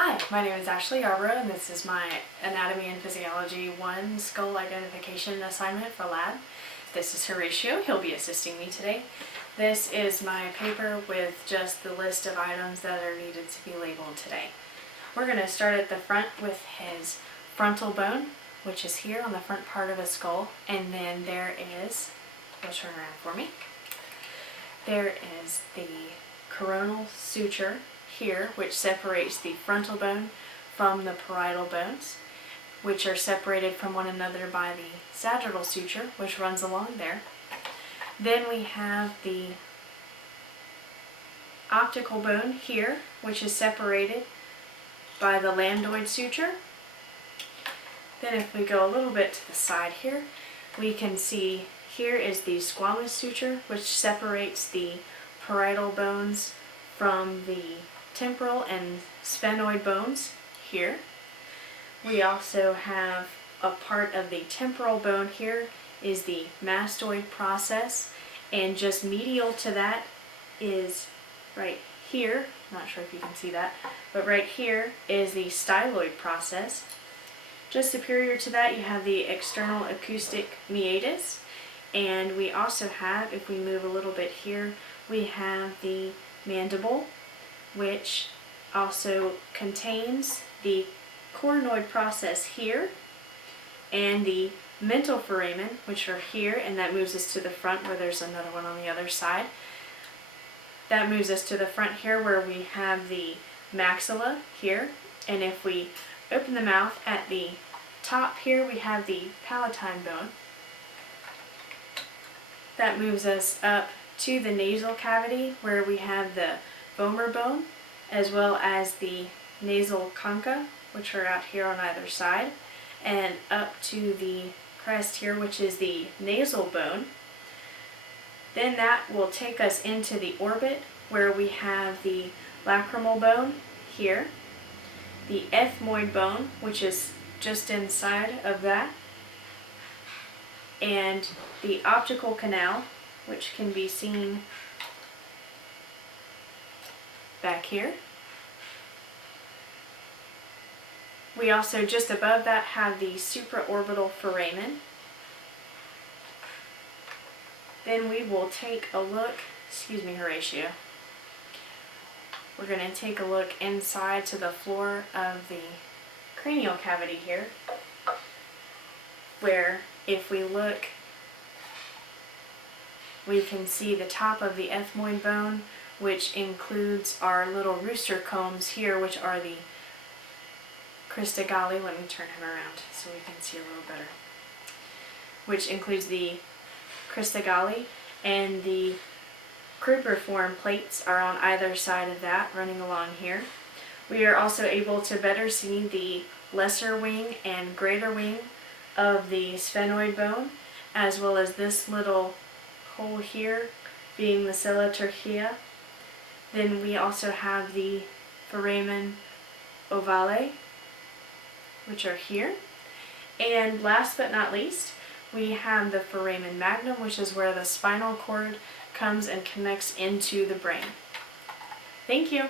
Hi, my name is Ashley Yarbrough, and this is my Anatomy and Physiology 1 Skull Identification assignment for lab. This is Horatio. He'll be assisting me today. This is my paper with just the list of items that are needed to be labeled today. We're going to start at the front with his frontal bone, which is here on the front part of his skull, and then there is, go turn around for me, there is the coronal suture here, which separates the frontal bone from the parietal bones, which are separated from one another by the sagittal suture, which runs along there. Then we have the optical bone here, which is separated by the lambdoid suture. Then if we go a little bit to the side here, we can see here is the squamous suture, which separates the parietal bones from the temporal and sphenoid bones here. We also have a part of the temporal bone here is the mastoid process, and just medial to that is right here, not sure if you can see that, but right here is the styloid process. Just superior to that you have the external acoustic meatus, and we also have, if we move a little bit here, we have the mandible, which also contains the coronoid process here and the mental foramen, which are here, and that moves us to the front where there's another one on the other side. That moves us to the front here where we have the maxilla here, and if we open the mouth at the top here we have the palatine bone. That moves us up to the nasal cavity where we have the vomer bone, as well as the nasal concha, which are out here on either side, and up to the crest here, which is the nasal bone. Then that will take us into the orbit, where we have the lacrimal bone here, the ethmoid bone, which is just inside of that, and the optical canal, which can be seen back here. We also, just above that, have the supraorbital foramen. Then we will take a look, excuse me Horatio, we're going to take a look inside to the floor of the cranial cavity here, where if we look we can see the top of the ethmoid bone, which includes our little rooster combs here, which are the crista galli. Let me turn him around so we can see a little better. Which includes the crista galli, and the cruciform plates are on either side of that, running along here. We are also able to better see the lesser wing and greater wing of the sphenoid bone, as well as this little hole here being the sella trachea. Then we also have the foramen ovale, which are here. And last but not least, we have the foramen magnum, which is where the spinal cord comes and connects into the brain. Thank you.